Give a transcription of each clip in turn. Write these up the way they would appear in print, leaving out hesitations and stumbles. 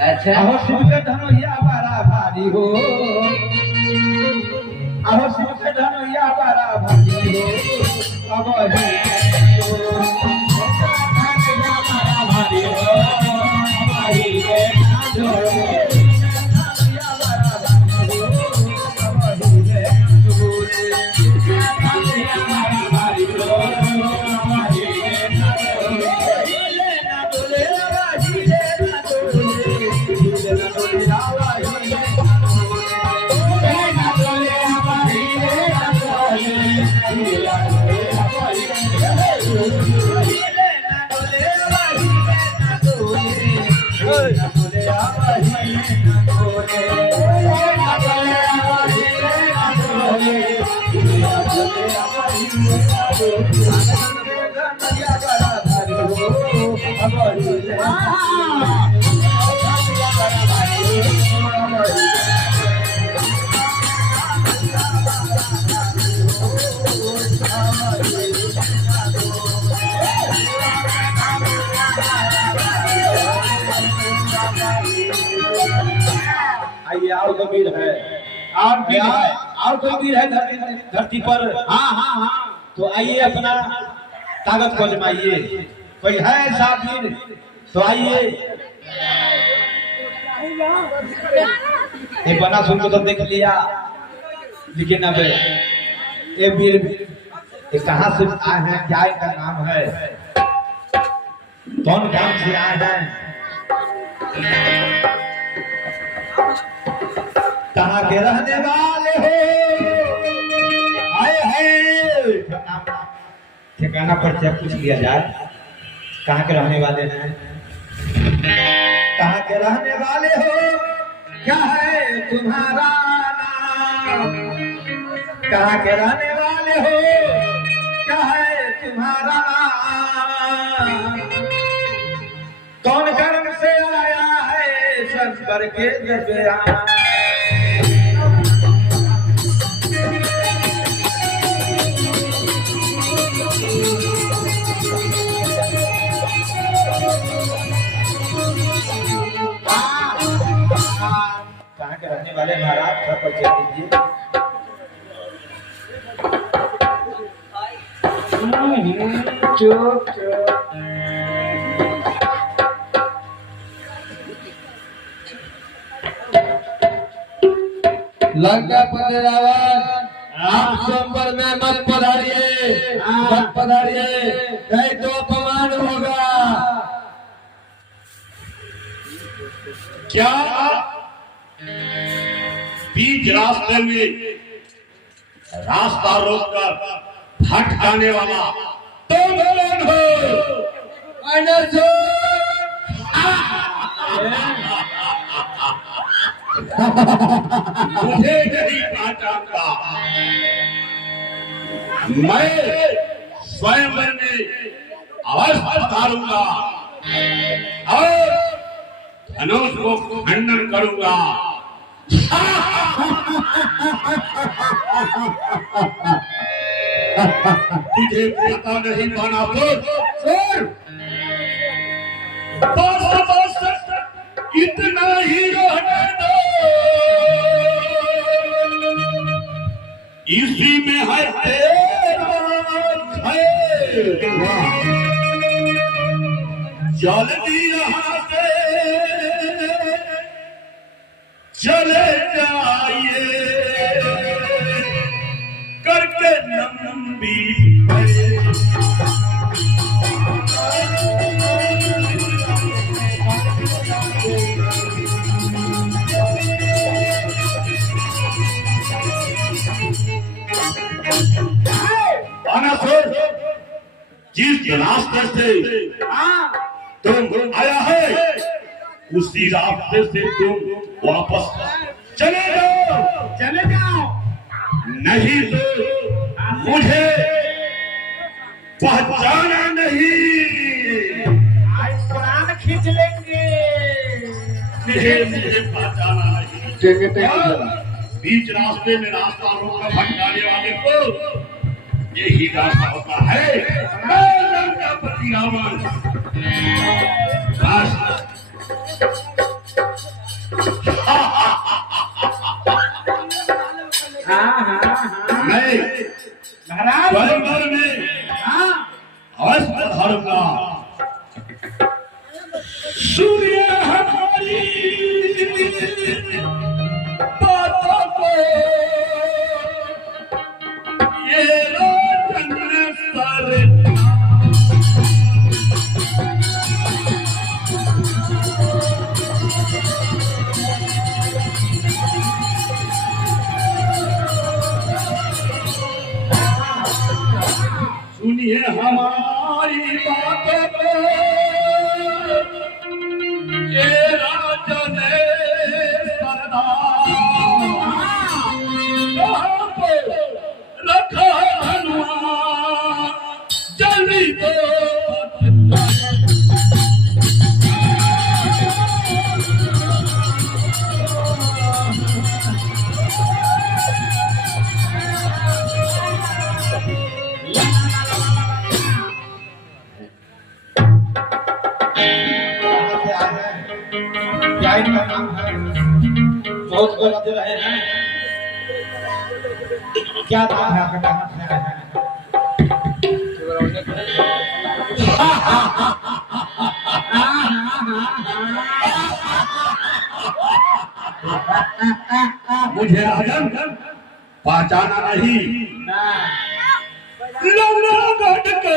अच्छा अहो शिव के धनुया बड़ा भारी हो, अहो शिव के धनुया बड़ा भारी हो, अब ही भारी हो, भारी है और कबीर है और कबीर है धरती पर। हाँ हाँ हाँ तो आइए अपना ताकत को जमाइए, कोई है ऐसा वीर तो आइए। ये बना सुन तो देख लिया, लेकिन अब ये वीर ये कहाँ से आए हैं, क्या इनका नाम है, कौन काम से आए हैं, कहाँ के रहने वाले हो, आए हैं ठिकाना पर जब पूछ लिया जाए कहाँ के रहने वाले हैं, कहाँ के रहने वाले हो, क्या है तुम्हारा नाम, कहाँ के रहने वाले हो, क्या है तुम्हारा नाम, कौन कर्म से आया है सब करके जब कहाँ के रहने वाले महाराज सब परिचय दीजिए। चुप लंका पर रावण आप स्वयंवर में मत पधारिए, मत पधारिए, कहीं तो अपमान होगा। क्या बीच रास्ते में रास्ता रोककर भटकाने वाला तुम कौन हो? मुझे नहीं पहचानता, मैं स्वयंवर में अवश्य पधारूंगा और धनुष को खंडन करूंगा। तुझे पता नहीं बना बस इतना ही रहने दो, इसी में है तेरा खैर। जल्दी यहाँ से चले जाइए करके लंबी जिस रास्ते से तुम आया है उसी रास्ते से तुम वापस चले जाओ, नहीं तो मुझे पहचाना नहीं, प्राण खींच लेंगे, मुझे पहचाना नहीं। बीच रास्ते में रास्ता रोककर भटकाने वाले को यही रास्ता होता है। लंकापति रावण बातों को ये राजन सर सुनिए हमारी बातों को ये राजन सरदार रखा हनुमान जल्दी दो क्या इनका नाम है? बहुत गलत रहे हैं। क्या नाम है आपका? कहाँ से आए हैं? मुझे राजन पहचाना नहीं। लंगड़गढ़ के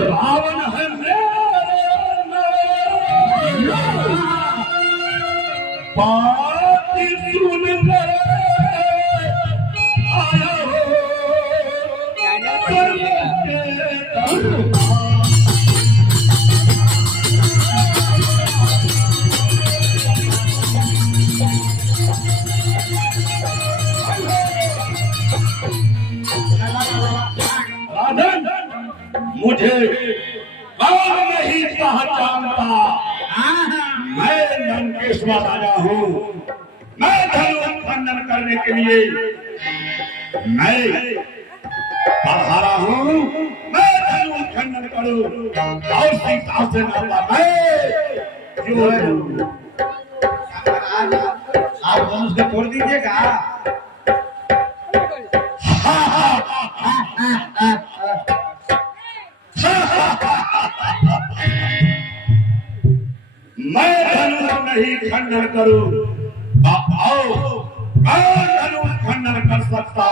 रावण है बात सुन कर आया हो राजन मुझे कौन नहीं पहचानता। मैं लंकेश्वर राजा हूँ। मैं धनुष खंडन करने के लिए मैं पधारा हूँ। मैं धनुष खंडन करूँ और सीता से नाता मैं आप धनुष को तोड़ दीजिएगा। मैं धनुष नहीं खंडन करूं। आओ कौन धनुष खंडन कर सकता?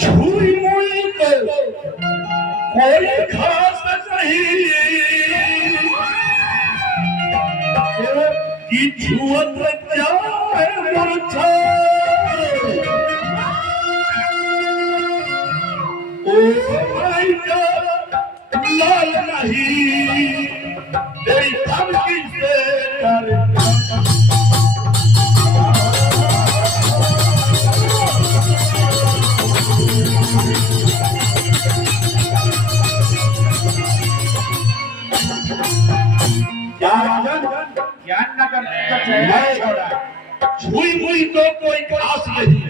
छुई मुई को कोई खास नहीं कि छुअत जाए मूर्छा। ओ माय गॉड लाल नहीं तेरी धमकी से डरता। ज्ञान न करना छुई मुई तो कोई खास नहीं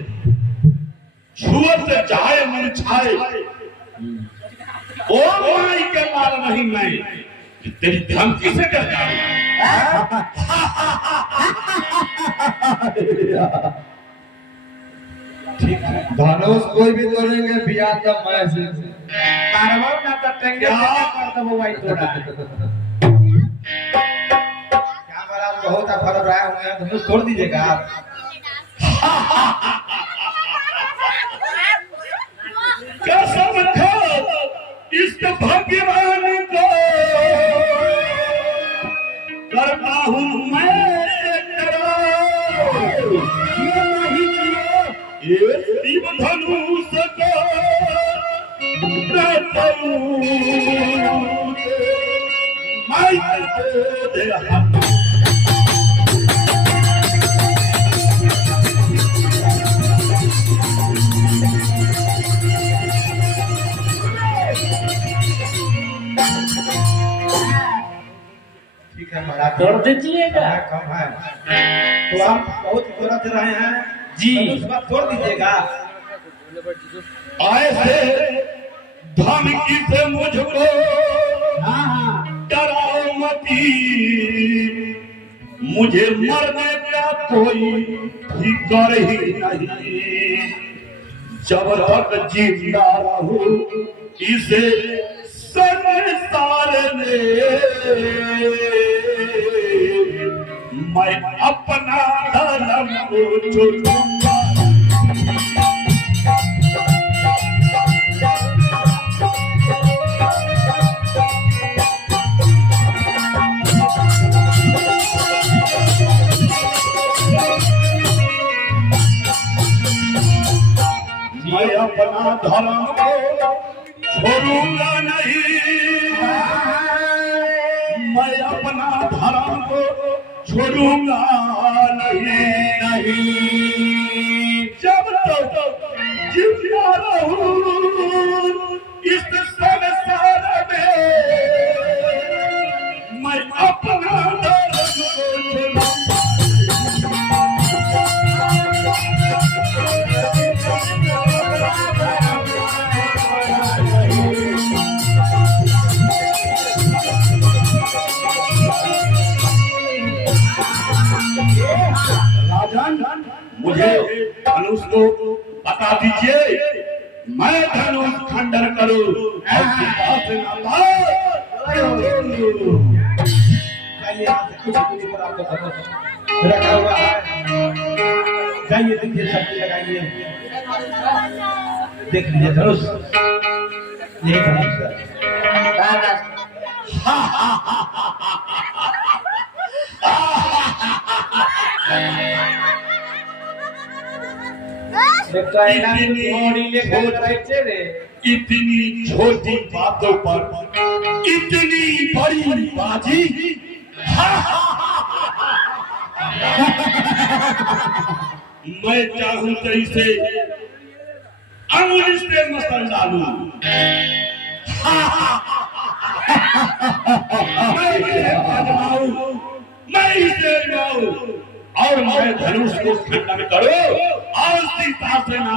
छुअत जाए मुरझाए। ओ माई के माल नहीं मैं कि तेरी धमकी से डर जाऊं। ठीक है। धनुष कोई भी तोड़ेंगे बिया तब मैं से कारवा ना कटेंगे कर दो भाई थोड़ा। क्या महाराज बहुत अफर रहा हुए हैं। धनुष तोड़ दीजिएगा आप। कसम खा इस भगवान को करता हूँ मैं ये शिव धनुष को ठीक है महाराज तोड़ दीजिएगा। कम है तो आप बहुत गलत रहे हैं जी। धनुष को तोड़ दीजिएगा। ऐसे धमकी से मुझको हाँ डराओ मती। मुझे मरने का कोई फिक्र ही नहीं। जब तक जिंदा रहूं इसे संसार में मैं अपना धर्म को छोड़ूंगा। मैं अपना धर्म को छोड़ूंगा नहीं, मैं अपना धर्म को छोड़ूंगा नहीं। जब तक जिंदा रहूं इस संसार में मैं अपना धर्म को छोड़ूंगा। राजन, मुझे धनुष को बता दीजिए, मैं धनुष खंडन करूं ऐसी बात ना कुछ आपको धनुष रखा हुआ है, जाइए देखिए, शक्ति लगाइए, देख लीजिए धनुष, ये धनुष इतनी छोटी बातों पर इतनी बड़ी बाजी। मैं चाहूं तो इसे अंगुली से मसल डालूं। मैं इसे आजमाऊं और मैं धनुष को खंडन करूं और सीता से ना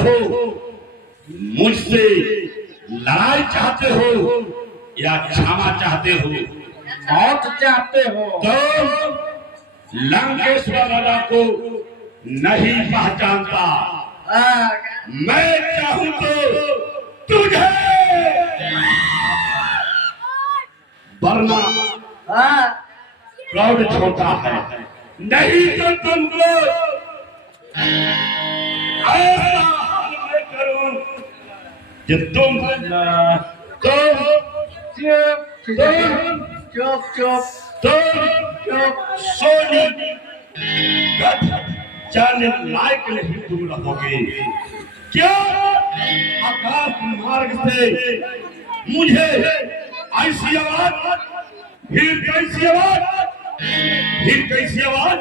हो, मुझसे लड़ाई चाहते हो या क्षमा चाहते हो? मौत चाहते हो तो लंकेश्वर राजा को नहीं पहचानता, मैं चाहूं तो तुझे, वरना प्रौढ़ छोटा है, नहीं तो तुमको ऐसा हाल मैं करूं कि तुम सोनी जाने लायक नहीं तुम रहोगे। क्या आकाश मार्ग से मुझे ऐसी आवाज, फिर कैसी आवाज, फिर कैसी आवाज,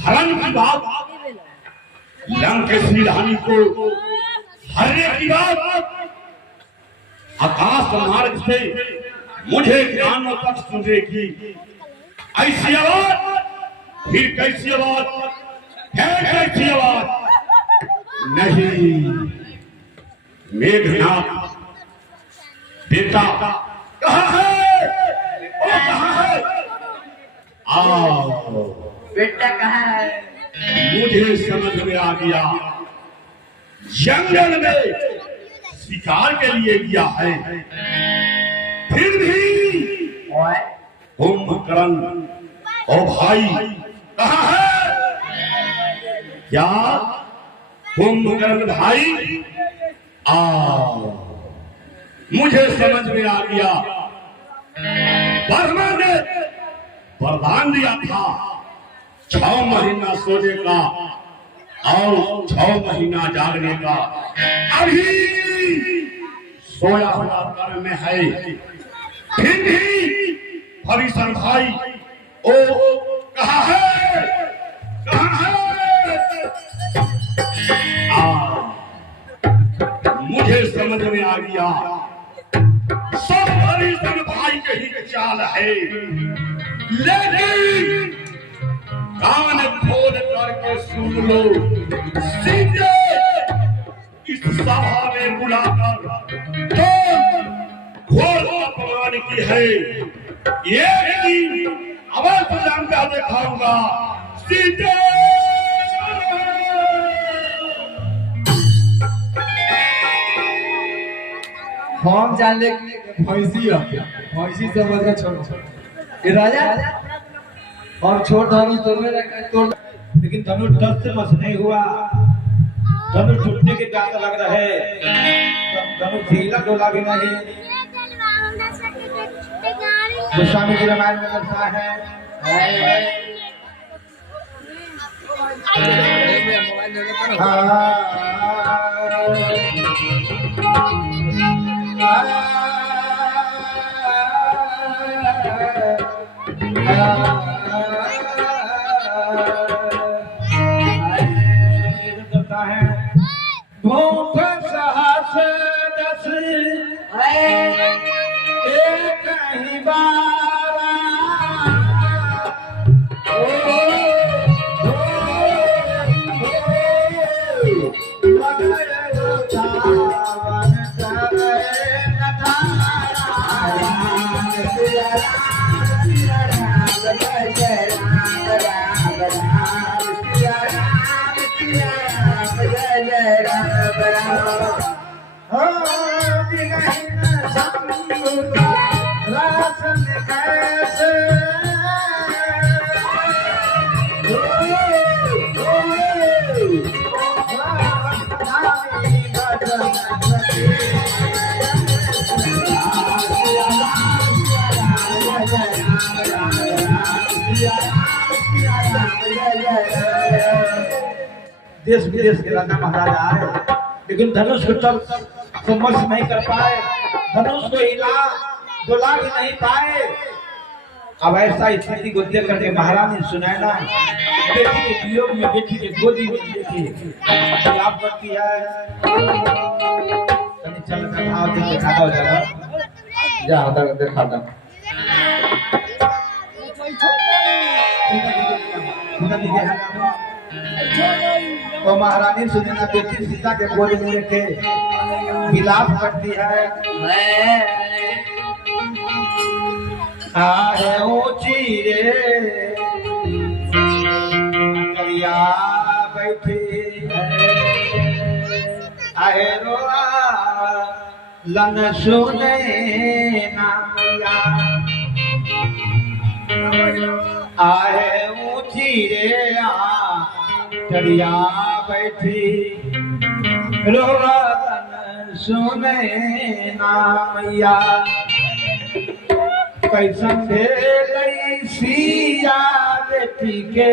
हरण की बात, लंकेश्वरी रानी को हरने की बात, आकाश मार्ग से मुझे कानों तक सुनेगी ऐसी आवाज, फिर कैसी आवाज, है कैसी आवाज? नहीं, मेघनाथ बेटा कहाँ है? वो कहाँ है? आओ बेटा कहाँ है? मुझे समझ में आ गया, जंगल में शिकार के लिए गया है। फिर भी कुंभकर्ण ओ भाई कहाँ है? क्या कुंभकर्ण भाई? आओ, मुझे समझ में आ गया, ब्रह्मा ने वरदान दिया था 6 महीना सोने का और 6 महीना जागने का। अभी सोया हुआ कर में है, फिर भी भविष्य भाई ओ कहाँ है? कहाँ है? मुझे समझ में आ गया, सब भविष्य भाई के ही चाल है, लेकिन कान खोल करके सुन लो, सीधे इस सभा में बुलाकर तो घोर अपमान की है। ये अवश्य लंका दिखाऊंगा, सीधे हम जान ले कि भैंसी है, भैंसी समझ के छोड़ ये राजा और छोड़ धनुष तोड़ने लगा तो लेकिन धनुष 10 से मस नहीं हुआ, धनुष टूटने के बाद लग रहा है, धनुष ढीला डोला भी नहीं। गोस्वामी जी रामायण में दर्शा है, भूख सहस 10 एक ही बारा, देश विदेश के राजा महाराजा आए, लेकिन धनुष को तब समझ नहीं कर पाए, धनुष को हिला डोला भी नहीं पाए। अब ऐसा स्थिति को देख करके महारानी सुनैना बेटी के वियोग में बेटी के गोदी में लेके विलाप करती है। चल भाव देके खाता हो जाएगा, जा आता दिखाता छोटा वो महारानी सुनैना बेटी सीता के गोद में लेके विलाप करती है। आहे ऊंची रे करिया बैठी आहे रोआ लन सुनैना मैया आहे ऊंची रे चढ़िया बैठी रोवन सुनैना मैया कैसन भेलई सिया बेटी के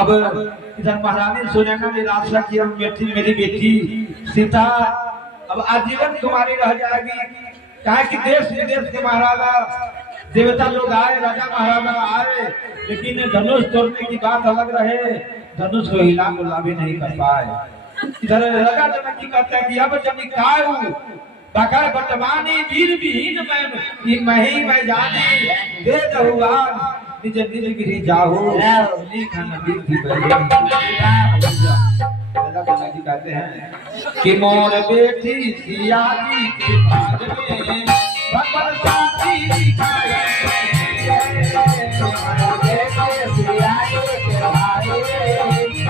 अब इधर महारानी सुनैना ने राजा की हम बेटी मेरी बेटी सीता अब आजीवन तुम्हारी रह जाएगी। चाहे कि देश विदेश के महाराजा देवता लोग आए, राजा महाराजा आए, लेकिन धनुष तोड़ने की बात अलग रहे, धनुष को हिला गुला भी नहीं कर पाए। इधर राजा जनक की कहते हैं कि अब जब निकायू बकाय बटवानी वीर विहीन मैं जाने दे दहुआन निज निज गिरी जाओ लिखन विधि जी कहते हैं कि मोर बेटी सिया जी के बाग में भगवान साथी दिखाए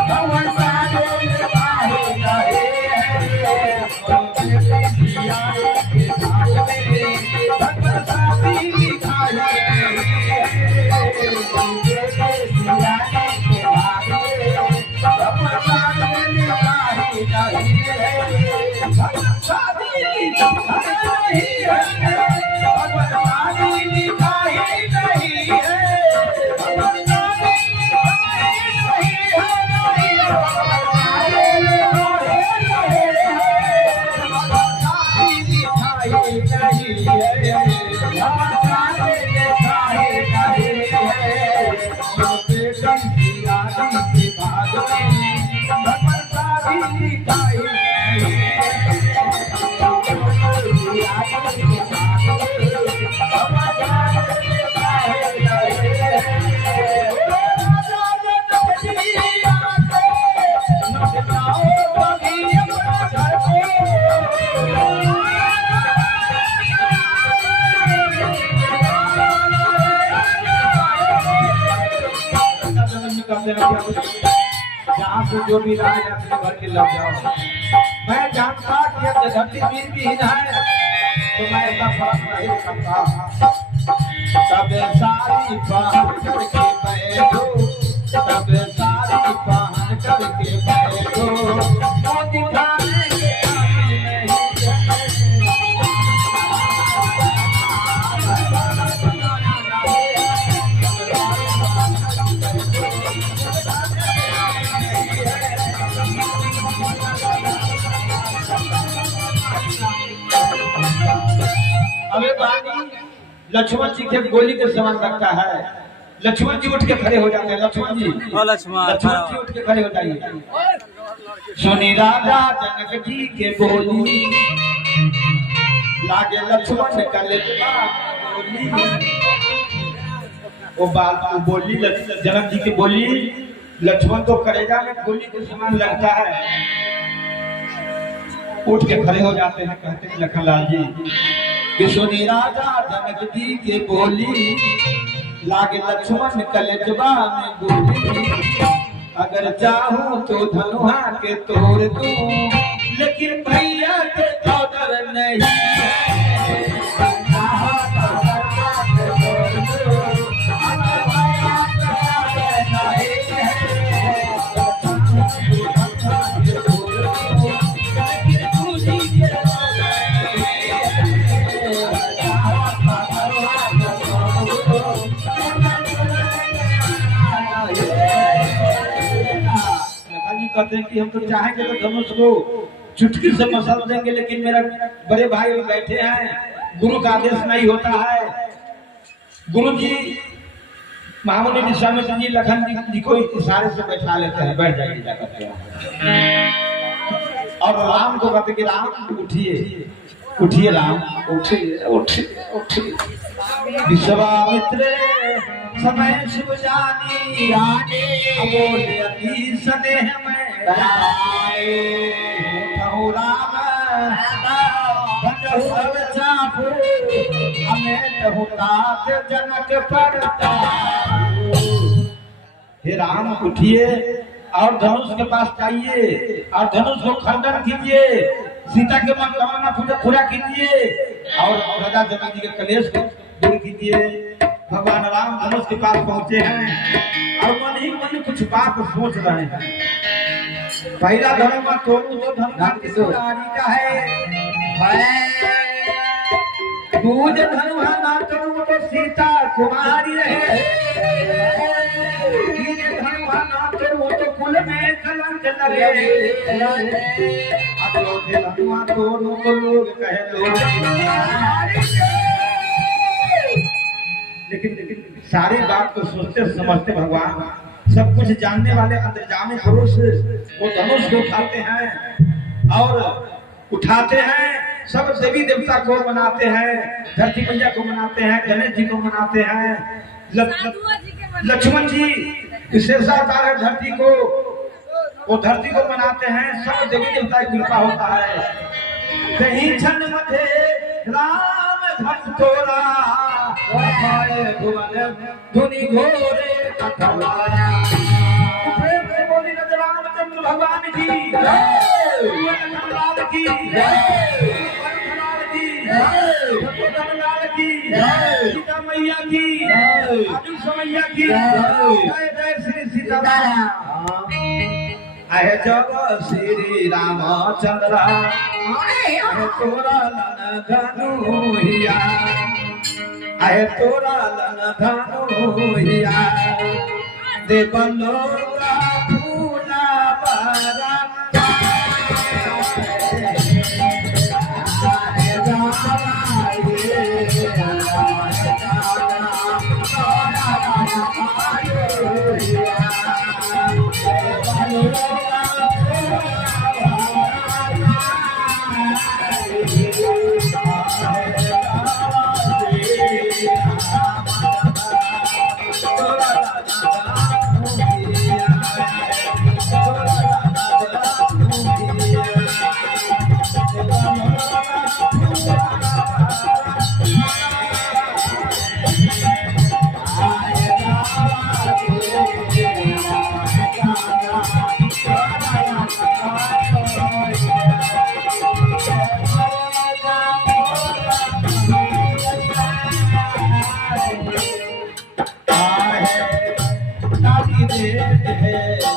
भगवान साथी जहाँ से जो भी रहा है अपने घर के लग जाओ। मैं जानता कि अब धरती बीन है तो मैं ऐसा फर्क नहीं करता। तब सारी पहन करके बैठो, तब सारी पहन करके बैठो, वो दिखाने के अबे बानी लक्ष्मण जी के गोली के समान लगता है। लक्ष्मण जी उठ के खड़े हो जाते हैं। लक्ष्मण जी जी उठ के खड़े हो जाइए। सुनी राजा जनक जी के बोली, लागे लक्ष्मण का लेखा बोली। वो बात बोली जनक जी की बोली लक्ष्मण को करेगा में गोली के समान लगता है। उठ के खड़े हो जाते हैं। कहते हैं लखनलाल जी कि सुनी राजा जनक जी के बोली, लागे लक्ष्मण कलेजवा में गोली। अगर चाहूं तो धनुहा के तोड़ दूं, लेकिन भैया के कदर नहीं कहते हैं कि हम तो चाहेंगे तो धनुष को चुटकी से मसल देंगे, लेकिन मेरा बड़े भाई बैठे हैं, गुरु का आदेश नहीं होता है। गुरु जी महामुनि विश्वामित्र जी लखन जी को इशारे से बैठा लेते हैं, बैठ जाइए जाकर के। और राम को कहते कि राम उठिए उठिए, राम उठिए उठिए उठिए। विश्वामित्र समय शिव जानी रानी, बोले अति स्नेह में राम भजहु अब चापू, हमें तात जनक पड़ता। हे राम उठिए और धनुष के पास जाइए और धनुष को खंडन कीजिए, सीता के मनोकामना पूरा कीजिए और राजा जनक जी के कलेश को दूर कीजिए। भगवान राम धनुष के पास पहुंचे हैं और मन ही मन कुछ बात सोच रहे हैं। पहला धर्म तो धर्म किशोरी का है, दूज धर्म ना करूं तो सीता कुमारी रहे, धर्म ना करूं तो कुल में कलंक लगे, धर्म दोनों को लोग कहे लेकिन सारी बात को सोचते समझते भगवान सब कुछ जानने वाले अंतर्यामी पुरुष वो धनुष को उठाते हैं और उठाते हैं। सब देवी देवता को मनाते हैं, धरती मैया को मनाते हैं, गणेश जी को मनाते हैं, लक्ष्मण जी विशेषावतार है धरती को, वो धरती को मनाते हैं। सब देवी देवता की कृपा होता है। कहीं क्षण मध्य राम धन तोरा हमारे भुवन धुनि घोरे कथवाया प्रेम से बोली नंद रामचंद्र भगवान की लाल की सीता मैया की आजू समैया की जय जय श्री सीताराम आए जग श्री रामचंद्र आए तोरा लन धनुहिया आए तोरा लन धनुहिया देवलोका फूला बरा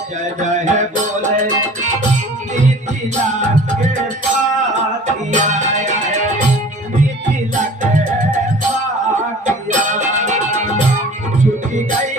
जय जय बोले मिथिला के साथिया मिथिला के साथिया छुट्टी गई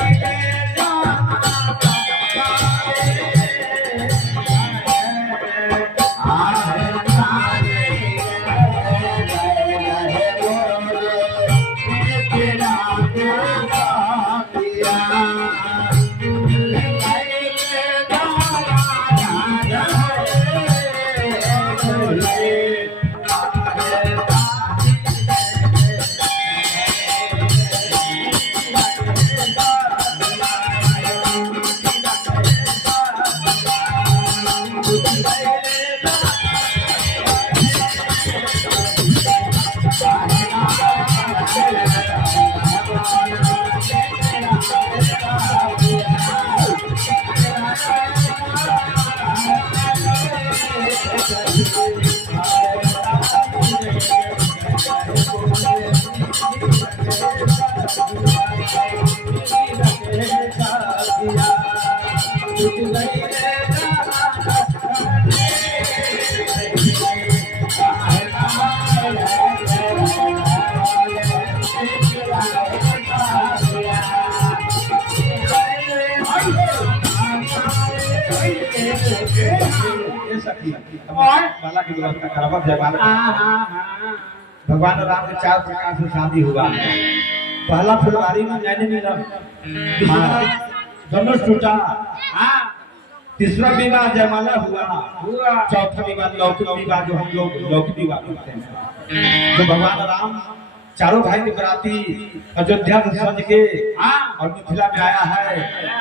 माला की व्यवस्था करावा भगवान राम के 4 प्रकार से शादी हुआ। पहला फुलवारी में जाने मिला, धनुष टूटा, तीसरा विवाह जयमाला हुआ, चौथा विवाह लौकिक विवाह जो हम लोग लौकिक विवाह करते हैं। तो भगवान राम चारों भाई के बराती अयोध्या से सज के और मिथिला में आया है।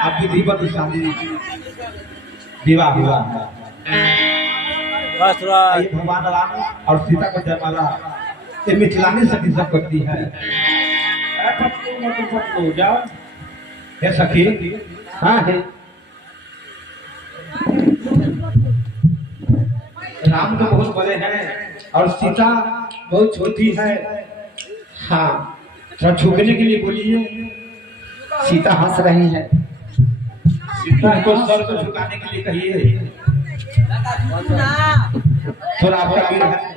अब विधिवत शादी विवाह हुआ है। भगवान राम और सीता को जयमाला ये मिथिलानी सखी सब करती है। है सखी हाँ है। राम तो बहुत बड़े हैं और सीता बहुत छोटी है। हाँ थोड़ा झुकने के लिए बोलिए। सीता हंस रही है। सीता को सर को झुकाने के लिए कहिए। थोड़ा आपका वीर है।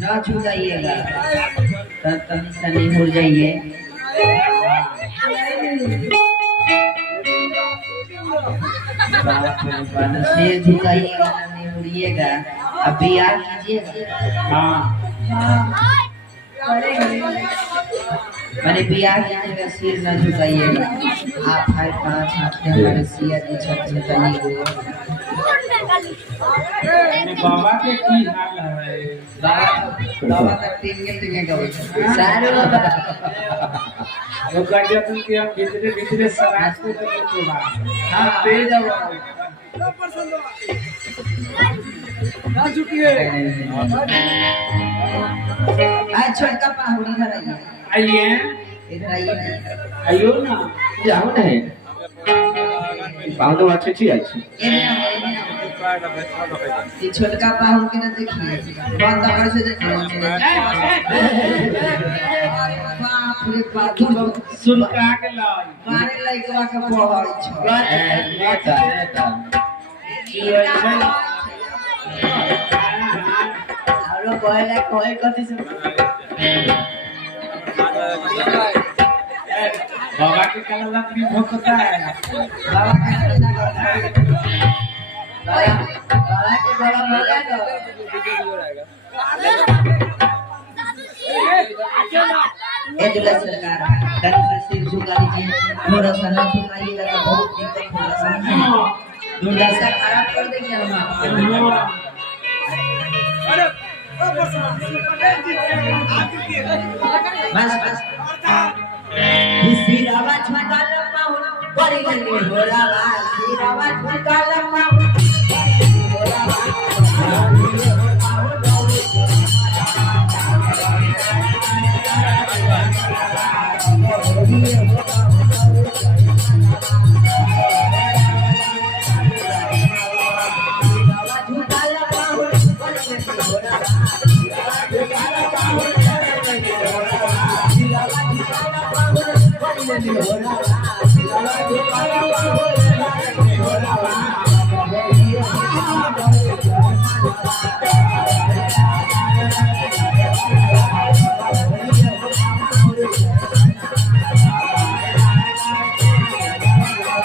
ना छू जाइएगा, तब सनी हो जाइए। सिर झुकाइएगा, नहीं उड़िएगा। अब बिहार कीजिएगा। मैंने बिहार कीजिएगा, सिर न झुकाइएगा। आप 5 हाथ के हमारे सिया जी छत में तनी हो। बाबा के की हाल है बाबा का टिंगे टिंगे का सारे बाबा वो कहते हैं कि हम भीतरे भीतरे सराज को तो हाँ तेज अब आज छोटका पाहुड़ी घर आइए आइए इधर आइए आइयो ना जाओ नहीं पाँव तो अच्छी अच्छी आई ये छोटका पाहुड़ के ना देखिए बहुत तगड़ से देखिए बाप रे बाप सुनका के लाई मारे लइकवा के पढ़ाई छ आरो कहला कोई कथि से बाबा के कल लकड़ी भोकता है बाबा का क्या करता है बाबा के गला में लगा दो ए दुला सरकार तन से सिर झुका लीजिए थोड़ा सा हाथ उठाइएगा तो बहुत दिक्कत होगा समझे दुर्दशा खराब कर देंगे हम आपको बस बस सिरावा छका लम्मा हो पड़ी गई होरावा सिरावा छका लम्मा हो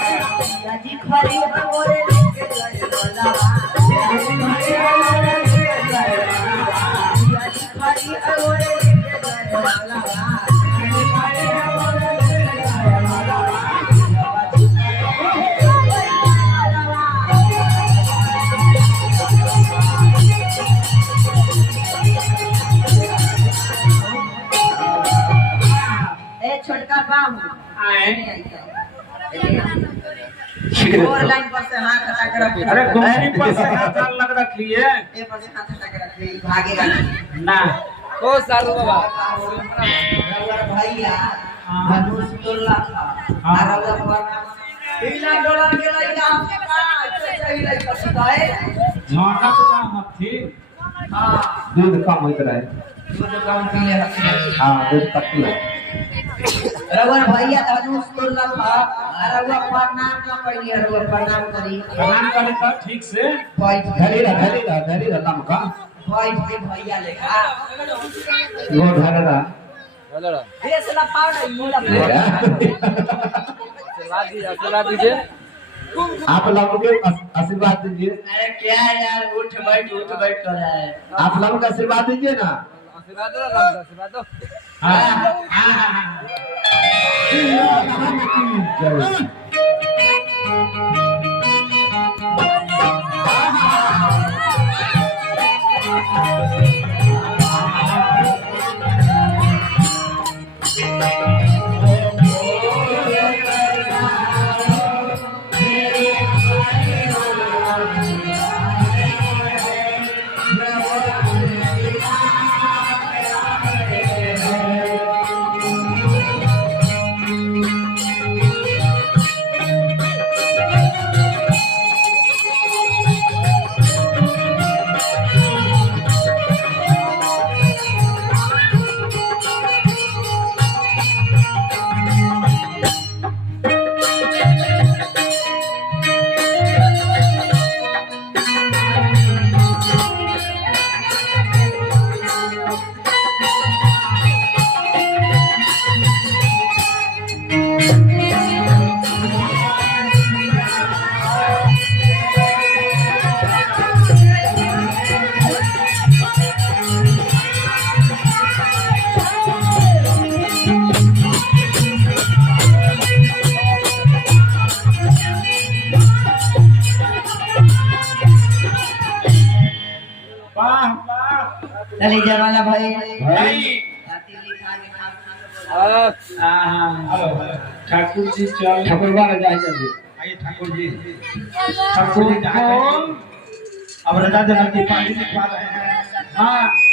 खरी हमरे लेके गए बोलावा खरी हमरे लेके गए बोलावा ए छोटका बाबू आए और लाइन पर से हाथ हटा के रखिए अरे गोली पर से हाथ लग रखिए ए पर से हाथ हटा के रखिए भागेगा नहीं ना ओ सालू बाबा भैया धनुष तोड़ला था आरवा पर पीला डॉलर के लइका हमके का ऐसे सही लइका सिखाए झोंका तो ना हथी हां दूध कम होता है दूध कम पीले हथी हाँ दूध पतला रवर भैया धनुष तोड़ला था आरवा प्रणाम ना करी आरवा प्रणाम करी प्रणाम करे तो ठीक से बैठ धरी रहा लमका बैठ के भैया लेखा वो धररा ये साला पाउडर मोला आशीर्वाद दीजिए आप लोगों के आशीर्वाद दीजिए अरे क्या यार उठ बैठ कर रहा है आप लोगों का आशीर्वाद दीजिए ना आशीर्वाद दो आशीर्वाद दो हां जय चलिए जमाना भाई भाई हाँ ठाकुर जी चल ठाकुर बार जाए जल्दी आइए ठाकुर जी ठाकुर जी अब रजा जनरल की पार्टी लिखवा रहे हैं हाँ